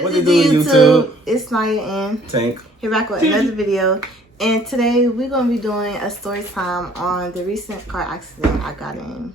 What did you do, YouTube? It's Nyiah and Tank. Here back with another video. And today we're going to be doing a story time on the recent car accident I got in.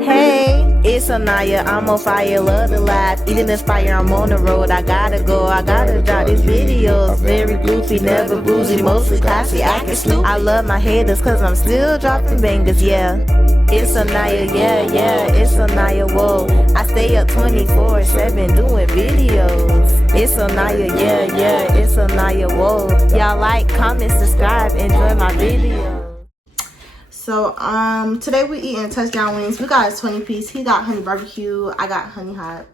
Hey, ItzSoNyiah, I'm on fire, love the life, eating this fire, I'm on the road, I gotta go, I gotta drop these videos, very goofy, never bougie, mostly classy, acting stupid. I love my haters cause I'm still dropping bangers, yeah. ItzSoNyiah, yeah, ItzSoNyiah, whoa. I stay up 24/7 doing videos. ItzSoNyiah, yeah, ItzSoNyiah, whoa. Y'all like, comment, subscribe, enjoy my video. So today we eating touchdown wings. We got a 20-piece. He got honey barbecue. I got honey hot.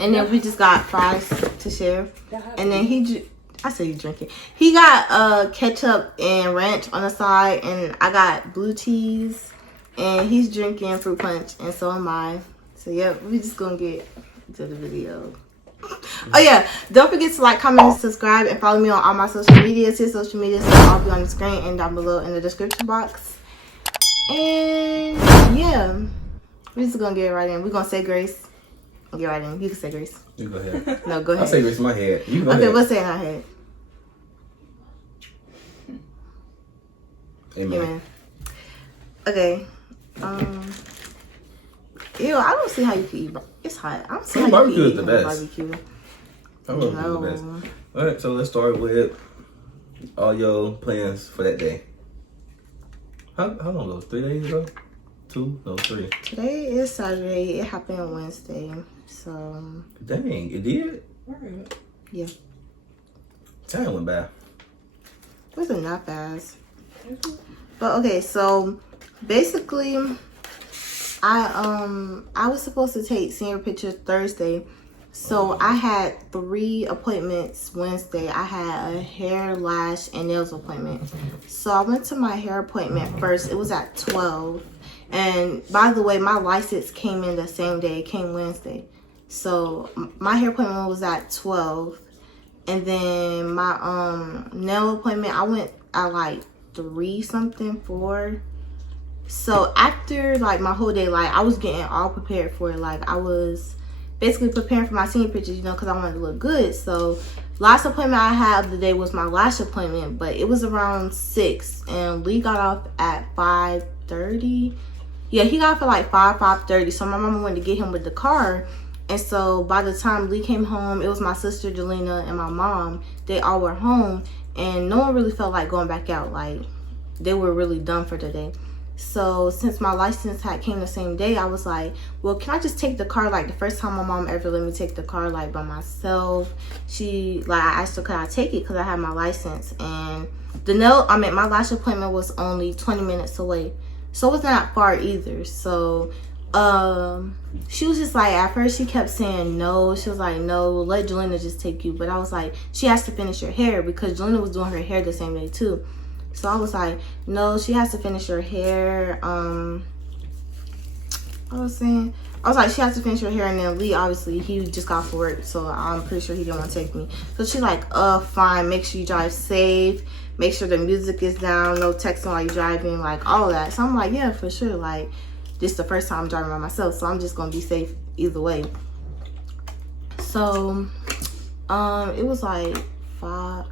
And then we just got fries to share. And then I say you drink it. He got ketchup and ranch on the side, and I got blue cheese. And he's drinking fruit punch, and so am I. So yeah, we just gonna get to the video. Oh yeah, don't forget to like, comment, and subscribe, and follow me on all my social medias. His social medias will all be on the screen and down below in the description box. And yeah, we're just gonna get right in. We're gonna say grace. Get right in. You can say grace. You go ahead. No, go ahead. I'll say grace in my head. You go okay, ahead. we'll say in our head. Amen. Okay. Ew, I don't see how you can eat. It's hot. I don't see how barbecue you is can the eat best. barbecue. Barbecue is the best. All right, so let's start with all your plans for that day. How long ago? 3 days ago? 2? No, 3. Today is Saturday. It happened on Wednesday. So. Dang, it did? Yeah. Time went by. It wasn't that fast. But okay, so basically, I was supposed to take senior pictures Thursday. So I had 3 appointments Wednesday. I had a hair, lash, and nails appointment. So I went to my hair appointment first. It was at 12. And by the way, my license came in the same day. It came Wednesday. So my hair appointment was at 12. And then my nail appointment, I went at like 3 something, 4. So after like my whole day, like I was getting all prepared for it. Like I was basically preparing for my senior pictures, you know, because I wanted to look good. So last appointment I had of the day was my lash appointment, but it was around 6, and Lee got off at 5:30. Yeah, he got off at like 5:30. So my mama went to get him with the car. And so by the time Lee came home, it was my sister Jelena and my mom. They all were home, and no one really felt like going back out. Like they were really done for the day. So since my license came the same day, I was like, well, can I just take the car? Like the first time my mom ever let me take the car like by myself, I asked her, could I take it? Because I had my license. And my lash appointment was only 20 minutes away. So it wasn't that far either. So she was just like, at first she kept saying no. She was like, no, let Jelena just take you. But I was like, she has to finish her hair, because Jelena was doing her hair the same day too. So I was like, no, she has to finish her hair. I was like, she has to finish her hair. And then Lee, obviously, he just got off work. So I'm pretty sure he didn't want to take me. So she's like, fine. Make sure you drive safe. Make sure the music is down. No texting while you're driving. Like, all of that. So I'm like, yeah, for sure. Like, this is the first time I'm driving by myself. So I'm just going to be safe either way. So, it was like 5.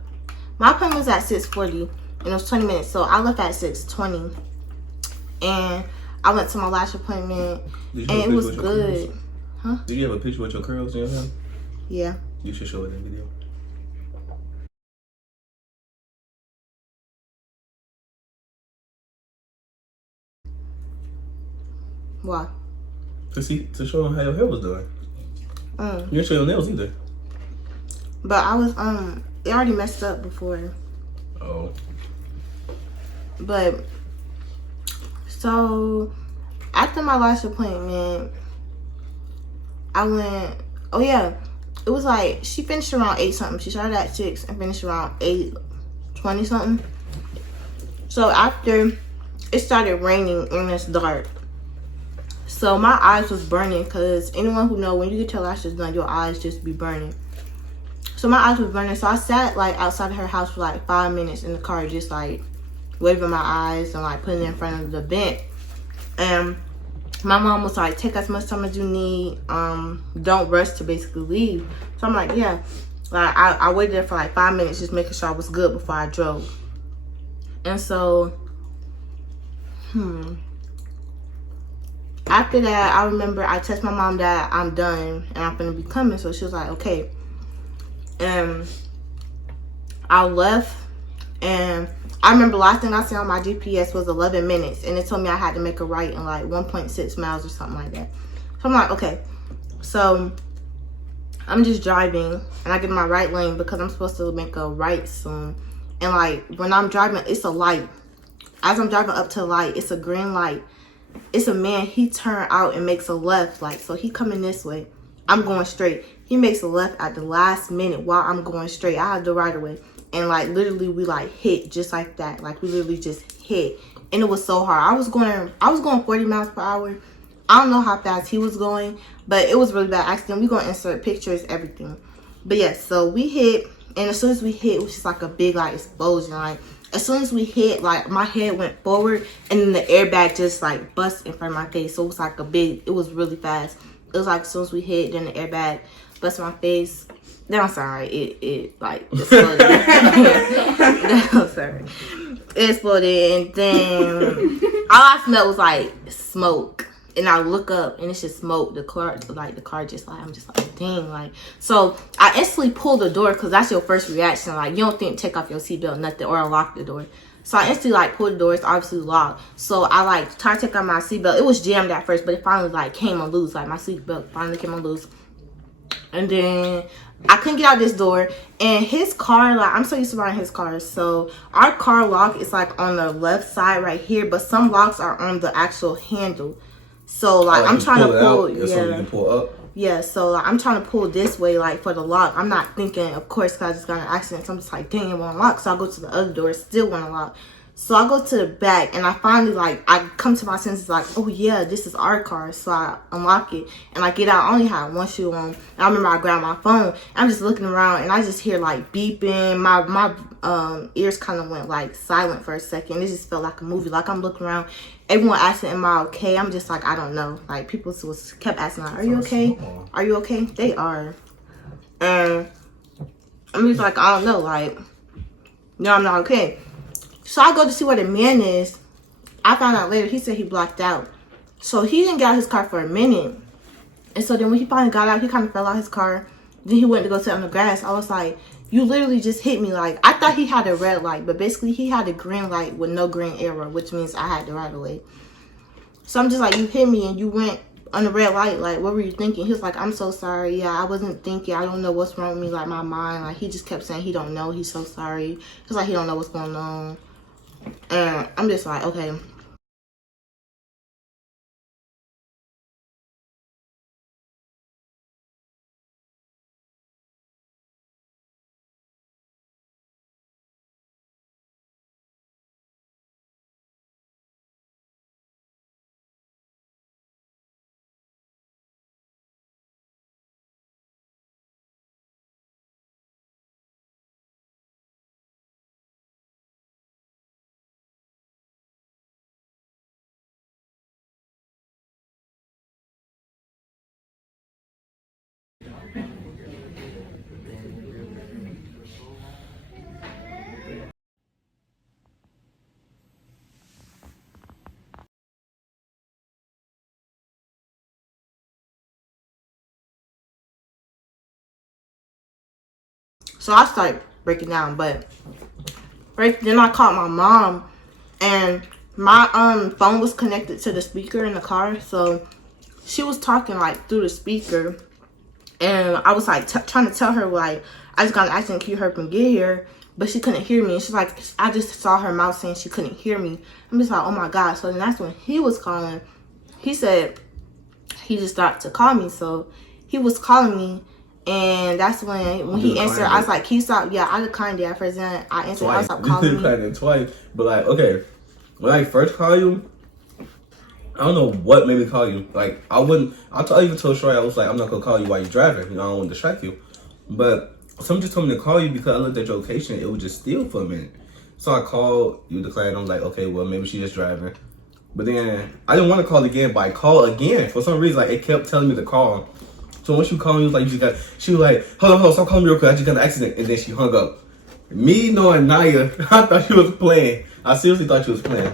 My appointment was at 6:40. And it was 20 minutes, so I left at 6:20, and I went to my lash appointment, and it was good. Huh? Did you have a picture with your curls in your hair? Yeah. You should show it in the video. Why? To show them how your hair was doing. You didn't show your nails either. But I was it already messed up before. Oh. But so after my lash appointment, I went. Oh yeah, it was like she finished around 8 something. She started at 6 and finished around 8:20 something. So after it started raining and it's dark, so my eyes was burning, because anyone who know, when you get your lashes done, your eyes just be burning. So my eyes was burning. So I sat like outside of her house for like 5 minutes in the car, just like waving my eyes and like putting it in front of the vent. And my mom was like, take as much time as you need. Don't rush to basically leave. So I'm like, yeah. Like I waited there for like 5 minutes, just making sure I was good before I drove. And so, after that, I remember I texted my mom that I'm done and I'm gonna be coming. So she was like, okay. And I left, and I remember last thing I said on my GPS was 11 minutes, and it told me I had to make a right in like 1.6 miles or something like that. So I'm like, okay. So I'm just driving, and I get in my right lane because I'm supposed to make a right soon. And like when I'm driving, it's a light. As I'm driving up to the light, it's a green light. It's a man, he turned out and makes a left. Like, so he coming this way. I'm going straight. He makes a left at the last minute while I'm going straight. I had the right of way. And like literally we like hit just like that. Like we literally just hit. And it was so hard. I was going 40 miles per hour. I don't know how fast he was going, but it was really bad accident. We're gonna insert pictures, everything. But yeah, so we hit, and as soon as we hit, it was just like a big like explosion. Like as soon as we hit, like my head went forward, and then the airbag just like bust in front of my face. So it was like it was really fast. It was like as soon as we hit, then the airbag bust in my face. Then I'm sorry, it like exploded. I'm sorry, it exploded, and then all I smelled was like smoke. And I look up and it's just smoke. The car just like, I'm just like, dang, like. So I instantly pull the door because that's your first reaction. Like, you don't think take off your seatbelt, nothing, or lock the door. So I instantly like pulled the door. It's obviously locked. So I like tried to take out my seatbelt. It was jammed at first, but it finally like came unloose. Like my seatbelt finally came unloose. And then I couldn't get out this door. And his car, like I'm so used to riding his car. So our car lock is like on the left side right here, but some locks are on the actual handle. So like I'm trying to pull, yeah. So you can pull up. Yeah, so like, I'm trying to pull this way like for the lock. I'm not thinking, of course, because I just got in an accident. So I'm just like, dang, it won't lock. So I go to the other door, it still won't lock. So I go to the back, and I finally like I come to my senses like, oh yeah, this is our car. So I unlock it and I get out. I only had one shoe on. And I remember I grabbed my phone. I'm just looking around, and I just hear like beeping. My ears kind of went like silent for a second. It just felt like a movie. Like I'm looking around. Everyone asking, am I okay? I'm just like, I don't know. Like people kept asking, like, are you okay? Are you okay? They are. And I'm just like, I don't know. Like, no, I'm not okay. So I go to see where the man is. I found out later, he said he blacked out. So he didn't get out his car for a minute. And so then when he finally got out, he kind of fell out his car. Then he went to go sit on the grass. I was like, you literally just hit me. Like, I thought he had a red light, but basically he had a green light with no green arrow, which means I had the right of way. So I'm just like, you hit me and you went on the red light. Like, what were you thinking? He was like, I'm so sorry. Yeah, I wasn't thinking. I don't know what's wrong with me. Like, my mind. Like, he just kept saying he don't know. He's so sorry. He's like, he don't know what's going on. And I'm just like, okay. So I started breaking down, but then I called my mom, and my phone was connected to the speaker in the car. So she was talking like through the speaker, and I was like trying to tell her like, I just got an accident, can you hurry up and get here? But she couldn't hear me. And she's like, I just saw her mouth saying she couldn't hear me. I'm just like, oh my God. So then that's when he was calling. He said he just stopped to call me. So he was calling me. And that's when he answered, I was like, can you stop? Yeah, I declined it at first. Then I answered, I stopped calling me. You twice. But like, okay, when I first call you, I don't know what made me call you. Like, I even told Shorty, I was like, I'm not gonna call you while you're driving. You know, I don't want to distract you. But someone just told me to call you because I looked at your location. It was just still for a minute. So I called, you declined. I'm like, okay, well, maybe she's just driving. But then I didn't want to call again, but I called again. For some reason, like it kept telling me to call. So when she called me, she was like, hold on, stop calling me real quick. I just got an accident. And then she hung up. Me knowing Nyiah, I thought she was playing. I seriously thought she was playing.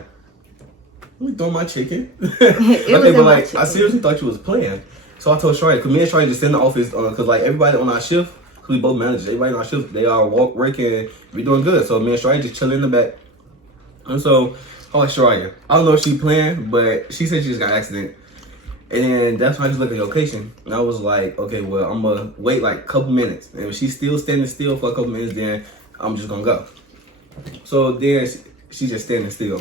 We throwing my chicken. I seriously thought she was playing. So I told Shorty, because me and Shorty just in the office, because like everybody on our shift, because we both managers, everybody on our shift, they are working, we doing good. So me and Shorty just chilling in the back. And so I was like, Shorty, I don't know if she playing, but she said she just got an accident. And then that's when I just looked at the location. And I was like, okay, well, I'm going to wait like a couple minutes. And if she's still standing still for a couple minutes, then I'm just going to go. So then she's just standing still.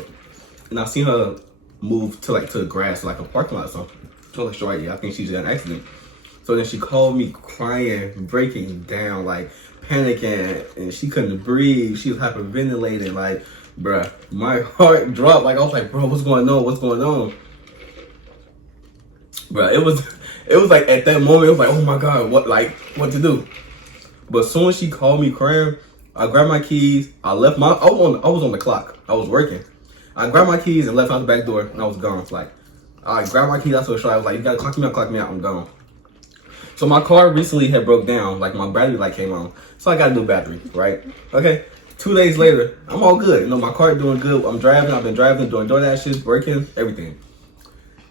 And I seen her move to the grass, like a parking lot or something. So I was like, sure, yeah, I think she's got an accident. So then she called me crying, breaking down, like panicking, and she couldn't breathe. She was hyperventilating, like, bruh, my heart dropped. Like, I was like, bro, what's going on? What's going on? Bruh, it was like at that moment, it was like, oh my God, what to do? But as soon as she called me crying, I grabbed my keys. I was on the clock. I was working. I grabbed my keys and left out the back door, and I was gone. Like, I grabbed my keys. I was like, you gotta clock me out. I'm gone. So my car recently had broke down. Like, my battery light came on. So I got a new battery, right? Okay. 2 days later, I'm all good. You know, my car doing good. I'm driving. I've been driving, doing DoorDash shit, working, everything.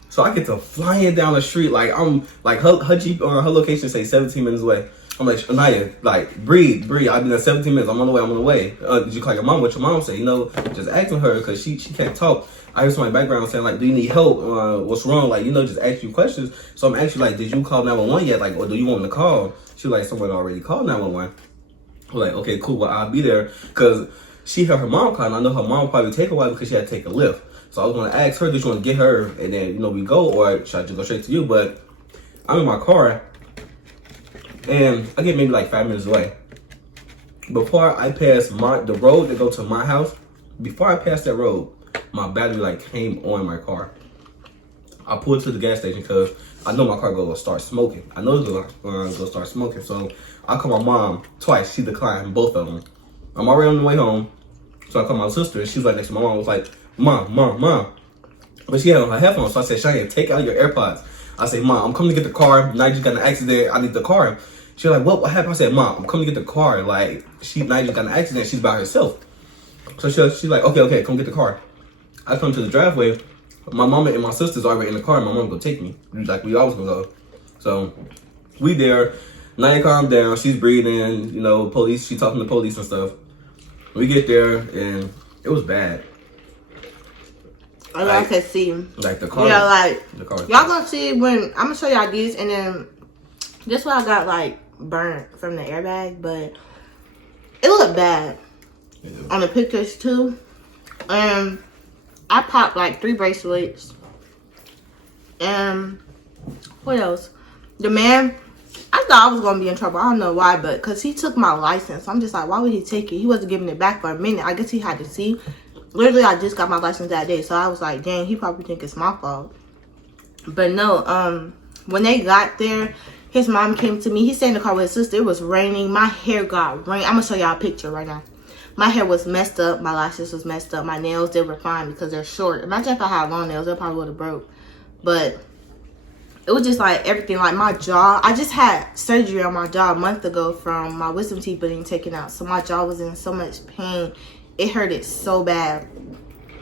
So I get to flying down the street. Like, I'm like, her Jeep or her location say 17 minutes away. I'm like, Nyiah, like, breathe. I've been there 17 minutes. I'm on the way. Did you call your mom? What your mom say? You know, just asking her because she can't talk. I hear somebody background saying, like, do you need help? What's wrong? Like, you know, just ask you questions. So I'm actually like, did you call 911 yet? Like, or do you want me to call? She was like, someone already called 911. I'm like, okay, cool. Well, I'll be there. Because she heard her mom call, and I know her mom will probably take a while because she had to take a lift. So I was going to ask her, did you want to get her? And then, you know, we go, or should I just go straight to you? But I'm in my car. And I get maybe like 5 minutes away. Before I pass the road that go to my house, before I pass that road, my battery light came on my car. I pulled to the gas station because I know my car gonna start smoking. I know it's gonna start smoking. So I called my mom twice. She declined both of them. I'm already on the way home. So I called my sister, and she was like next to my mom. I was like, Mom. But she had on her headphones. So I said, Cheyenne, take out your AirPods. I said, Mom, I'm coming to get the car. Now just got an accident. I need the car. She was like, what happened? I said, Mom, I'm coming to get the car. Like, now just got an accident. She's by herself. So she's like, okay, come get the car. I come to the driveway. My mama and my sister's already in the car. My mom gonna take me. Like, we always gonna go. So we there. Nyiah calmed down. She's breathing. You know, police. She talking to police and stuff. We get there, and it was bad. I can see. Like the car. Yeah, like the car. Y'all gonna see when I'm gonna show y'all these, and then this one I got like burnt from the airbag, but it looked bad on the pictures too. I popped like 3 bracelets. And what else? The man, I thought I was gonna be in trouble. I don't know why, but because he took my license. I'm just like, why would he take it? He wasn't giving it back for a minute. I guess he had to see. Literally, I just got my license that day, so I was like, dang, he probably think it's my fault. But no, when they got there, his mom came to me. He stayed in the car with his sister. It was raining. My hair got rained. I'm gonna show y'all a picture right now. My hair was messed up. My lashes was messed up. My nails, they were fine because they're short. Imagine if I had long nails, they probably would have broke. But it was just like everything. Like my jaw, I just had surgery on my jaw a month ago from my wisdom teeth being taken out. So my jaw was in so much pain. It hurted so bad.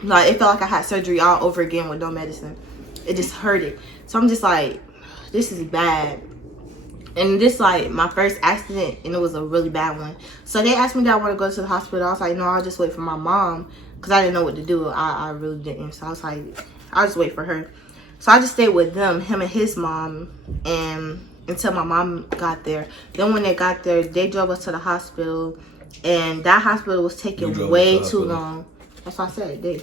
Like it felt like I had surgery all over again with no medicine. It just hurted. So I'm just like, this is bad. And this like my first accident, and it was a really bad one. So they asked me that I want to go to the hospital. I was like, no, I'll just wait for my mom because I didn't know what to do. I really didn't. So I was like, I'll just wait for her. So I just stayed with them, him and his mom, and until my mom got there. Then when they got there, they drove us to the hospital, and that hospital was taking way too long. That's what I said, they.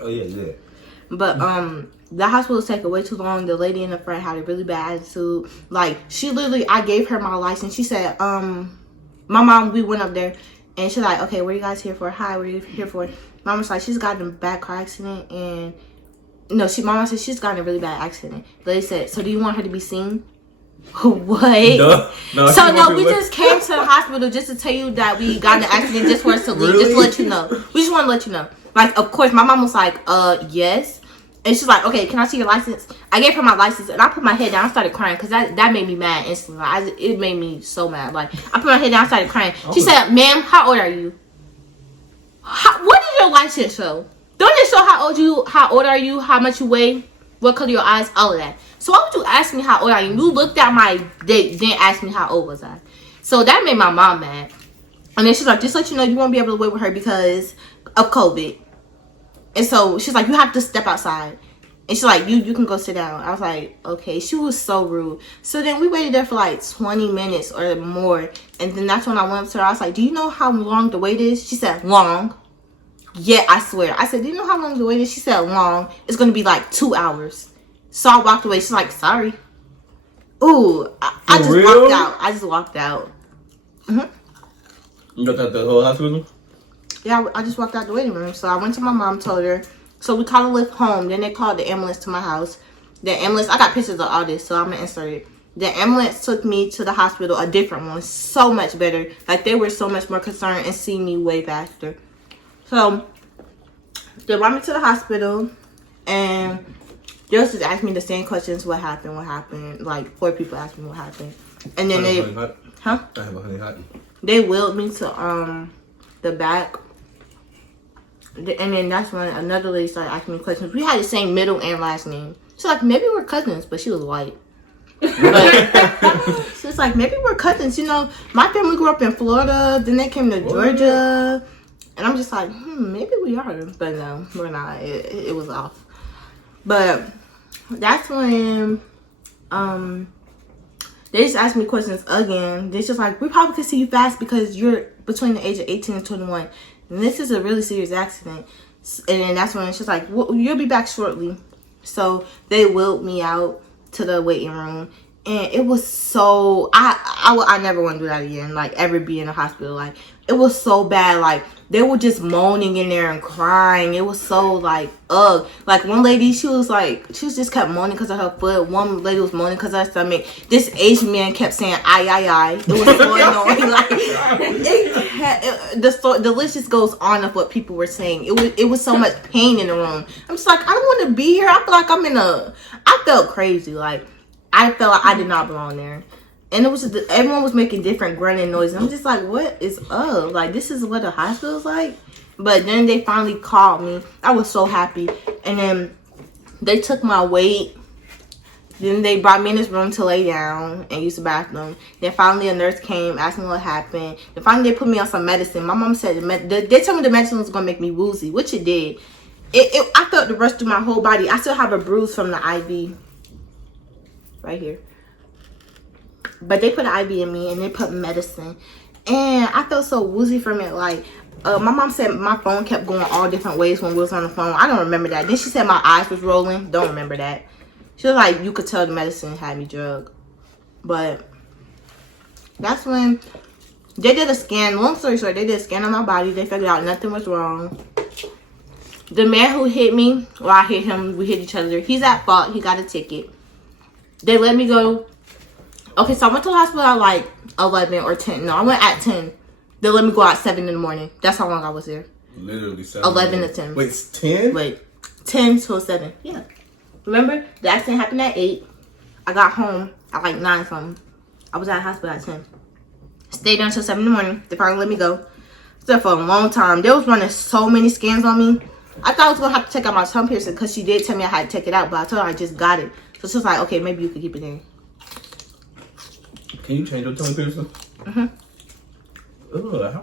Oh yeah. But the hospital was taking way too long. The lady in the front had a really bad attitude. Like, she literally, I gave her my license. She said, my mom, we went up there, and she's like, okay, what are you guys here for? Hi, what are you here for? Mom was like, she's gotten a bad car accident, and no, mama said she's gotten a really bad accident. The lady said, so do you want her to be seen? What? No, we just came to the hospital just to tell you that we got in an accident, just for us to leave, just to let you know. We just want to let you know. Like, of course, my mom was like, yes. And she's like, okay, can I see your license? I gave her my license, and I put my head down. I started crying because that made me mad instantly. It made me so mad. Like, I put my head down, I started crying. She said, ma'am, how old are you? What does your license show? Don't it show how old are you, how much you weigh, what color your eyes, all of that. So why would you ask me how old are you? You looked at my date, then asked me how old was I. So that made my mom mad. And then she's like, just let you know, you won't be able to wait with her because of COVID. And so she's like, you have to step outside. And she's like, you can go sit down. I was like, okay. She was so rude. So then we waited there for like 20 minutes or more. And then that's when I went up to her. I was like, do you know how long the wait is? She said, long. Yeah, I swear. I said, do you know how long the wait is? She said, long. It's going to be like 2 hours. So I walked away. She's like, sorry. Ooh, I just walked out. I just walked out. You got the whole hospital? Yeah, I just walked out the waiting room. So I went to my mom, told her. So we called a lift home. Then they called the ambulance to my house. The ambulance, I got pictures of all this, so I'm going to insert it. The ambulance took me to the hospital, a different one. So much better. Like, they were so much more concerned and see me way faster. So, they brought me to the hospital. And they was just asking me the same questions. What happened? Like, 4 people asked me what happened. And then they... Huh? I have a honey hot. They wheeled me to the back. And then that's when another lady started asking me questions. We had the same middle and last name. She's like, maybe we're cousins, but she was white. So it's like, maybe we're cousins. You know, my family grew up in Florida. Then they came to Georgia. And I'm just like, maybe we are. But no, we're not. It was off. But that's when they just asked me questions again. They're just like, we probably could see you fast because you're between the age of 18 and 21. And this is a really serious accident. And then that's when she's like, well, you'll be back shortly. So they wheeled me out to the waiting room. And it was so, I never want to do that again. Like, ever be in a hospital. Like, it was so bad. Like, they were just moaning in there and crying. It was so, like, ugh. Like, one lady, she was just kept moaning because of her foot. One lady was moaning because of her stomach. This Asian man kept saying, I. It was so annoying. Like, the list just goes on of what people were saying. It was so much pain in the room. I'm just like, I don't want to be here. I feel like I felt crazy. Like, I felt like I did not belong there. And it was just, everyone was making different grunting noises. I'm just like, what is up? Like, this is what a hospital's like? But then they finally called me. I was so happy. And then they took my weight. Then they brought me in this room to lay down and use the bathroom. Then finally a nurse came, asked me what happened. Then finally they put me on some medicine. My mom said, they told me the medicine was going to make me woozy, which it did. I felt the rush through my whole body. I still have a bruise from the IV. Right here. But they put an IV in me and they put medicine. And I felt so woozy from it. Like, my mom said my phone kept going all different ways when we was on the phone. I don't remember that. Then she said my eyes was rolling. Don't remember that. She was like, you could tell the medicine had me drugged. But that's when they did a scan. Long story short, they did a scan on my body. They figured out nothing was wrong. The man who hit me, or I hit him, we hit each other. He's at fault. He got a ticket. They let me go. Okay, so I went to the hospital at like 11 or 10. No, I went at 10. They let me go at 7 in the morning. That's how long I was there. Literally 7. 11 to 10. Wait, it's 10? Wait, 10 to 7. Yeah. Remember, the accident happened at 8. I got home at like 9 something. I was at the hospital at 10. Stayed down until 7 in the morning. They finally let me go. Stayed for a long time. They was running so many scans on me. I thought I was going to have to take out my tongue piercing because she did tell me I had to take it out. But I told her I just got it. So she was like, okay, maybe you could keep it in. Can you change your tongue piercing? Ugh,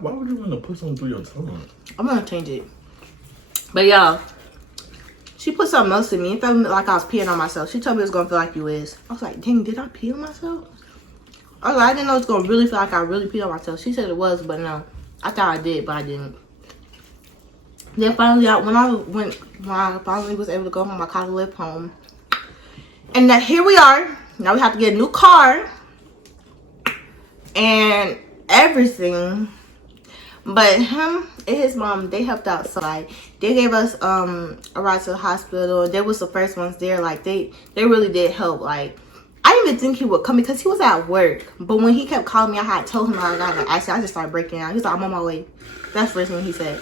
why would you want to put something through your tongue? I'm going to change it. But y'all, she put something else in me. It felt like I was peeing on myself. She told me it was going to feel like you is. I was like, dang, did I pee on myself? I was like, I didn't know it was going to really feel like I really peed on myself. She said it was, but no. I thought I did, but I didn't. Then finally, when I finally was able to go home, I called a lift home. And here we are. Now we have to get a new car. And everything. But him and his mom, they helped out. So like, they gave us a ride to the hospital. They was the first ones there. Like, they really did help. Like, I didn't even think he would come because he was at work. But when he kept calling me, I had told him I got an accident. I just started breaking down. He was like, I'm on my way. That's the first thing he said.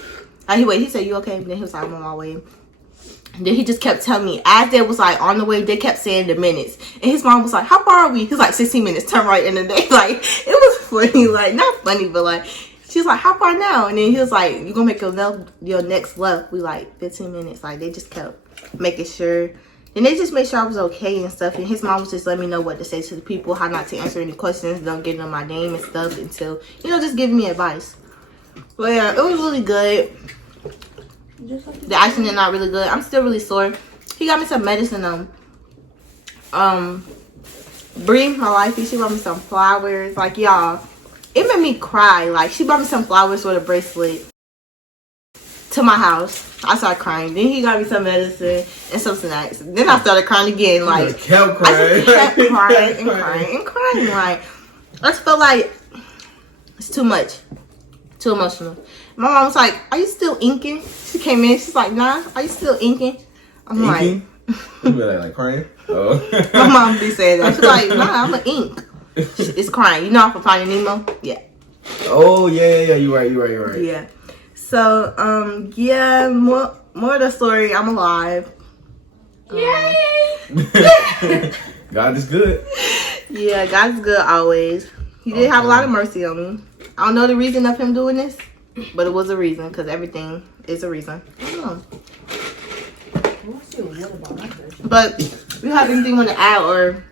He said, you okay? And then he was like, I'm on my way. Then he just kept telling me, as they was like on the way, they kept saying the minutes. And his mom was like, how far are we? He's like, 16 minutes, turn right in the day. Like, it was funny. Like, not funny, but like, she was like, how far now? And then he was like, you're going to make your next left. We like 15 minutes. Like, they just kept making sure. And they just made sure I was okay and stuff. And his mom was just letting me know what to say to the people, how not to answer any questions, don't give them my name and stuff until, you know, just giving me advice. But yeah, it was really good. The accident not really good. I'm still really sore. He got me some medicine Bree, my wifey, she brought me some flowers. Like, y'all, it made me cry. Like, she brought me some flowers with a bracelet to my house. I started crying. Then he got me some medicine and some snacks. Then I started crying again. Like, kept crying. I just kept crying and crying and crying. Like, I just felt like it's too much. Too emotional. My mom was like, are you still inking? She came in. She's like, nah, are you still inking? I'm inking? like, you like crying? Oh. My mom be saying that. She's like, nah, I'm an ink. It's crying. You know I'm from Finding Nemo? Yeah. Oh, yeah. You're right. Yeah. So, yeah, more of the story. I'm alive. Yay! God is good. Yeah, God's good always. He did have a lot of mercy on me. I don't know the reason of him doing this, but it was a reason, because everything is a reason. I don't know. But you have anything you want to add or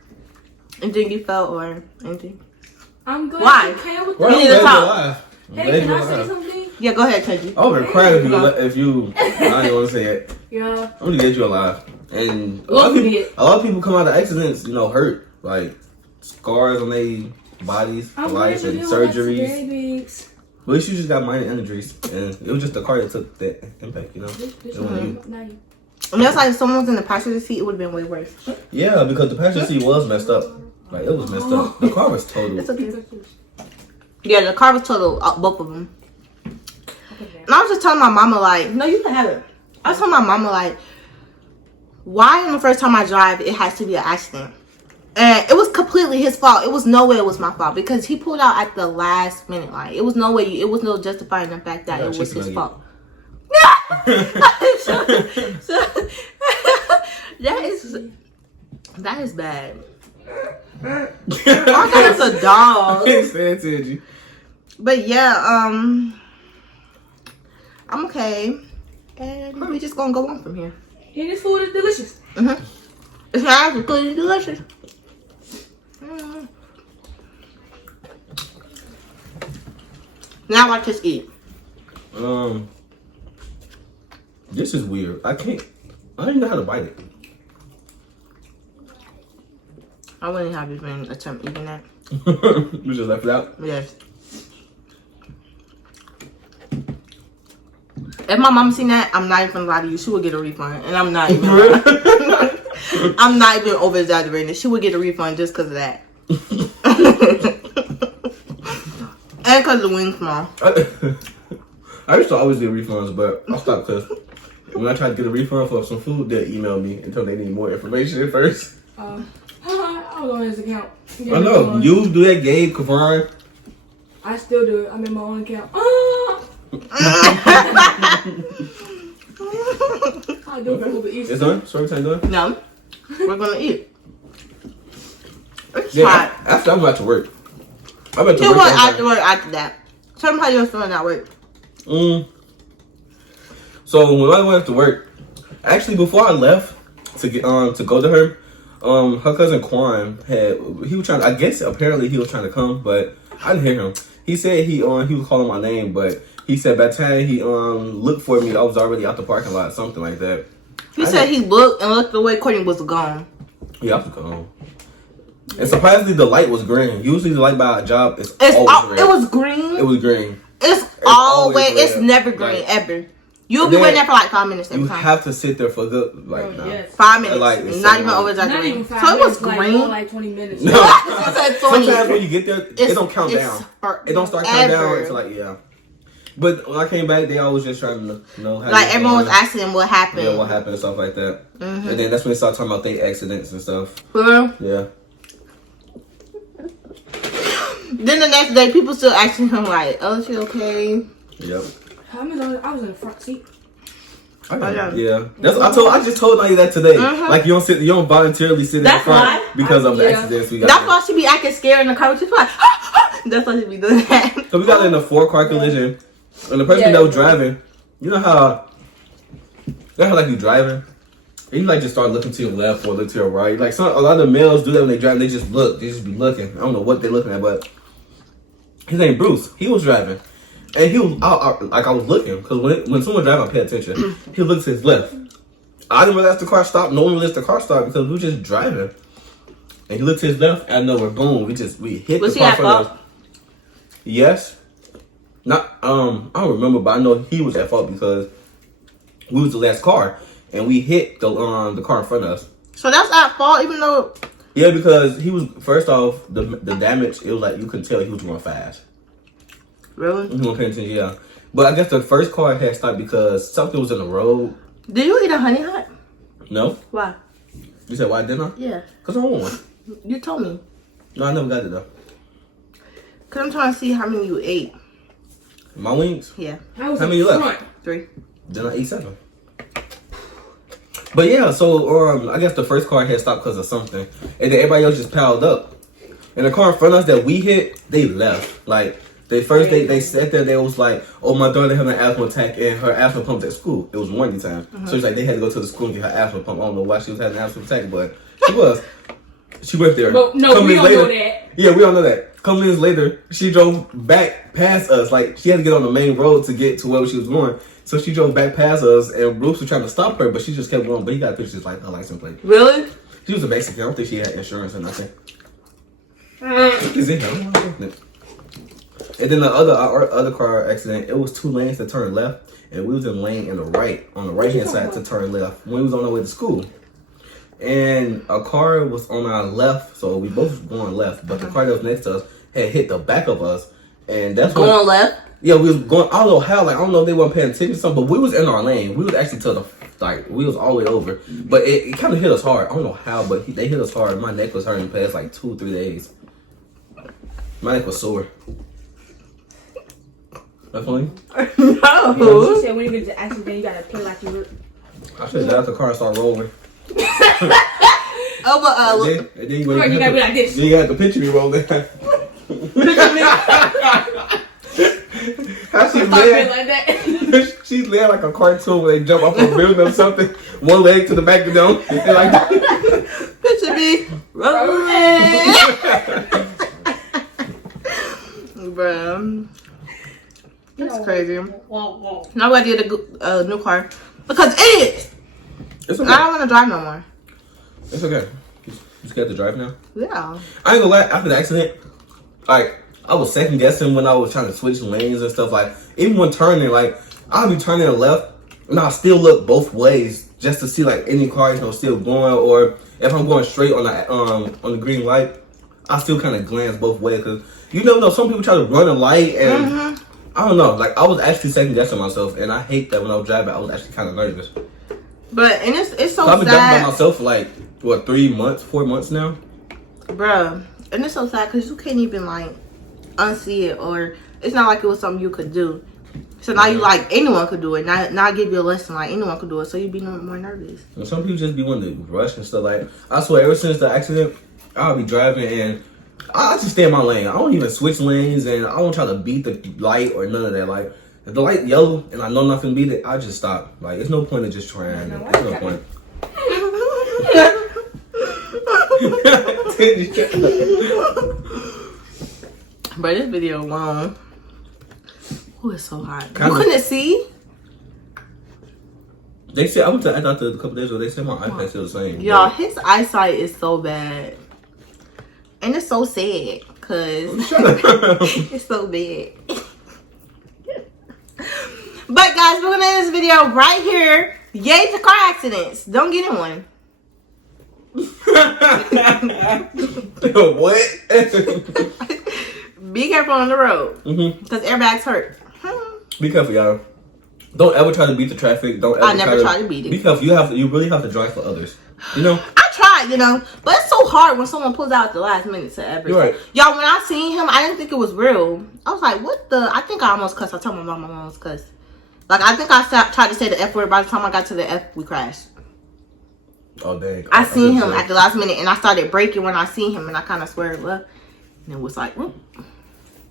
anything you felt or anything? I'm good. Why? Well, you need to talk. Hey, can I say something? Yeah, go ahead, Kenji. I would have cried if you I didn't want to say it. Yeah. I'm gonna get you alive. And a lot of people come out of accidents, you know, hurt. Like scars on their bodies, life, and surgeries. But at least you just got minor injuries. And it was just the car that took that impact, you know? It wasn't you. I mean, that's like if someone was in the passenger seat, it would have been way worse. Yeah, because the passenger seat was messed up. Like, it was messed up. The car was total. It's okay. Yeah, the car was total, both of them. And I was just telling my mama, like, no, you can have it. I was telling my mama, like, why on the first time I drive, it has to be an accident? And it was completely his fault. It was no way it was my fault because he pulled out at the last minute. Like, it was no way, it was no justifying the fact that it was his fault. That is bad. I thought it's a dog. But yeah, I'm okay. And we just gonna go on from here. And this food is delicious. It's nice, it's good, it's delicious. Now I just eat. This is weird. I don't even know how to bite it. I wouldn't have even attempt eating that. You just left it out? Yes. If my mom seen that, I'm not even gonna lie to you. She would get a refund, and I'm not even. I'm not even over exaggerating. She would get a refund just because of that, and because the wings small. I used to always get refunds, but I stopped because when I tried to get a refund for some food, they emailed me and told me they need more information first. I was on his account. I know. You do that, Gabe, Kavon. I still do it. I'm in my own account. I do it for Easter. It's done? Storytime done? No. We're gonna eat. It's yeah, hot. After I'm about to work. I'm about to You work. want after work after that. Tell me how you're feeling at work. So when I went to work, actually before I left to get to go to her, her cousin Quan he was trying. I guess apparently he was trying to come, but I didn't hear him. He said he was calling my name, but he said by the time he looked for me, I was already out the parking lot, something like that. He said he looked away. Courtney was gone. Yeah, I was gone. And surprisingly, the light was green. Usually, the light by a job is always red. It was green. It was green. It's always. It's never green ever. You'll be waiting there for like 5 minutes every time. You have to sit there for good, 5 minutes. Not even over exaggerating. So it was green. Like, like 20 minutes. No. Sometimes when you get there, it don't count down. It don't start counting down until like But when I came back, they always just trying to know how. Like everyone was asking what happened. Yeah, what happened and stuff like that. And then that's when they started talking about their accidents and stuff. Yeah. Then the next day, people still asking him like, "Oh, is she okay?" Yep. I was in the front seat. Yeah. I just told Nyiah that today. Like you don't voluntarily sit in the front because of the accidents we got. That's why she be acting scared in the car. She's like, that's why she be doing that. So we got in a 4-car collision, and the person that was driving, you know how like you driving, and you like just start looking to your left or look to your right. Like a lot of males do that when they drive. They just look. They just be looking. I don't know what they're looking at, but his name Bruce. He was driving. And he was, I was looking, because when someone drives, I pay attention. He looks to his left. I didn't realize the car stopped. No one realized the car stopped because we were just driving. And he looked to his left, and nowhere, boom, we hit the car from us. Yes. Not, I don't remember, but I know he was at fault because we was the last car, and we hit the car in front of us. So that's at fault, even though... Yeah, because he was, first off, the damage, it was like, you could tell he was going fast. Really? Yeah. But I guess the first car had stopped because something was in the road. Did you eat a honey hut? No. Why? You said why didn't I? Yeah. Because I want one. You told me. No, I never got it though. Because I'm trying to see how many you ate. My wings? Yeah. How many you left? 3. Then I ate 7. But yeah, so I guess the first car had stopped because of something. And then everybody else just piled up. And the car in front of us that we hit, they left. Like, they sat there, they was like, oh, my daughter had an asthma attack and her asthma pumped at school. It was warranty time. So it's like they had to go to the school and get her asthma pump. I don't know why she was having an asthma attack, but she was. She went there. But no, we don't know that. Yeah, we don't know that. A couple minutes later, she drove back past us. Like, she had to get on the main road to get to where she was going. So she drove back past us, and Bruce was trying to stop her, but she just kept going. But he got pictures like her license plate. Really? She was a Mexican. I don't think she had insurance or nothing. Is it? And then our other car accident, it was 2 lanes to turn left, and we was in lane on the right hand side to turn left when we was on our way to school. And a car was on our left, so we both was going left, but the car that was next to us had hit the back of us, and that's going left. Yeah, we was going. I don't know how. Like I don't know if they weren't paying attention or something, but we was in our lane. We was actually to the we was all the way over, but it kind of hit us hard. I don't know how, but they hit us hard. My neck was hurting past like 2 or 3 days. My neck was sore. Definitely. No. She said when you get to accident, you gotta play like you look. I should have got out the car and start rolling. Oh, but and then you gotta be like this. Then you had to picture me rolling. How she's laying like that? She's laying like a cartoon where they jump off a building or something. One leg to the back of them. And like picture me rolling. Bruh. That's crazy. Now I get a new car. Because idiots! It's okay. I don't want to drive no more. It's okay. You scared to drive now? Yeah. I ain't gonna lie, after the accident, like, I was second guessing when I was trying to switch lanes and stuff. Like, even when turning, like, I'll be turning left, and I'll still look both ways just to see, like, any cars still going, or if I'm going straight on the green light, I still kind of glance both ways, because you never know, some people try to run a light, and I don't know, like, I was actually second guessing myself, and I hate that when I was driving, I was actually kind of nervous. But, and it's so I've been driving sad. by myself for, like, what, 4 months now? Bruh, and it's so sad, because you can't even, like, unsee it, or it's not like it was something you could do. So now you like anyone could do it. Now I give you a lesson like anyone could do it. So you be more nervous. And some people just be wanting to rush and stuff. Like I swear, ever since the accident, I'll be driving and I just stay in my lane. I don't even switch lanes and I don't try to beat the light or none of that. Like if the light yellow and I know nothing beat it, I just stop. Like it's no point in just trying. There's no point. But this video long. Oh, it's so hot. Kinda. You couldn't see? They said I went to the doctor a couple days ago. They said my eyesight's still the same. Y'all, his eyesight is so bad, and it's so sad because it's so bad. But guys, we're gonna end this video right here. Yay to car accidents! Don't get in one. What? Be careful on the road because airbags hurt. Be careful, y'all. Don't ever try to beat the traffic. Don't ever I never try to beat it. Be careful. You really have to drive for others. You know? I tried, but it's so hard when someone pulls out at the last minute to everything. You're right. Y'all, when I seen him, I didn't think it was real. I was like, what the? I think I almost cussed. I told my mom I almost cussed. Like, I think I tried to say the F word. By the time I got to the F, we crashed. Oh, dang. I seen him at the last minute, and I started braking when I seen him, and I kind of swerved left. And it was like,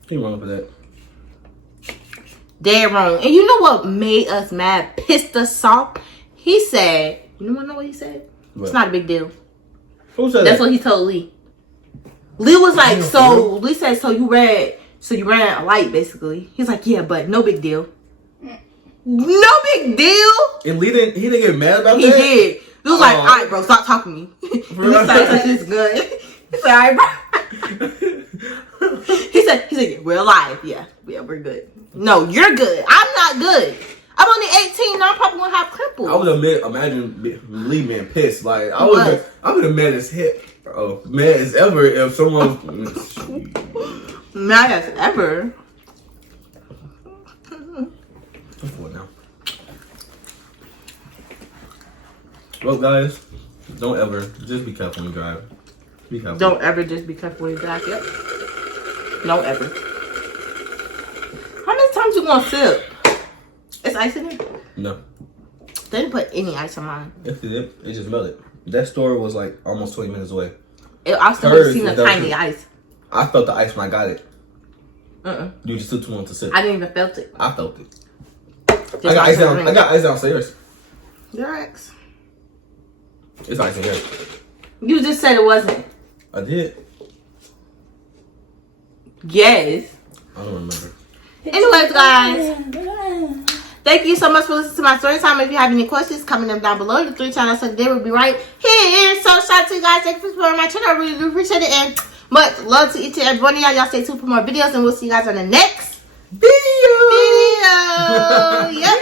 He wrong for that. dead wrong. And you know what made us mad, pissed us off? He said, you know what he said? What? It's not a big deal. Who said That's that? what he told Lee. Lee was like, Lee said, so you ran a light, basically. He's like, yeah, but no big deal. No big deal? And Lee didn't, he didn't get mad about He that? did. He was like, all right, bro, stop talking to me. He started touching his gun. He said, all right, bro. he said, yeah, we're alive. Yeah, we're good. No, you're good. I'm not good. I'm only 18 now. I'm probably gonna have cripples. I would imagine Lee being pissed. Like, I would have mad as hell. Mad as ever if someone. Mad as ever. What now? Well, guys, don't ever. Just be careful when you drive. Be careful. Don't ever just be careful when you drive. Yep. Don't ever. How many times you gonna sip? It's ice in there? No. They didn't put any ice in mine. It just melted. That store was like almost 20 minutes away. I still would have seen the tiny ice. I felt the ice when I got it. Uh-uh. You just took too long to sip. I didn't even felt it. I felt it. Just I got ice down. I got ice downstairs. Your ex. It's ice in here. You just said it wasn't. I did. Yes. I don't remember. Anyways, guys. Thank you so much for listening to my story time. If you have any questions, comment them down below. The 3 channels of the day will be right here. So shout out to you guys. Thank you for supporting my channel. I really do appreciate it. And much love to each and every one of y'all. Y'all stay tuned for more videos. And we'll see you guys on the next video. Yep.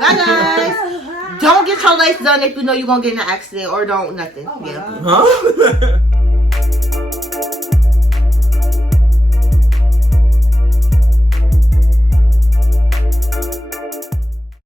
Bye, guys. Don't get your lace done if you know you're going to get in an accident. Or don't nothing. Yeah. Huh?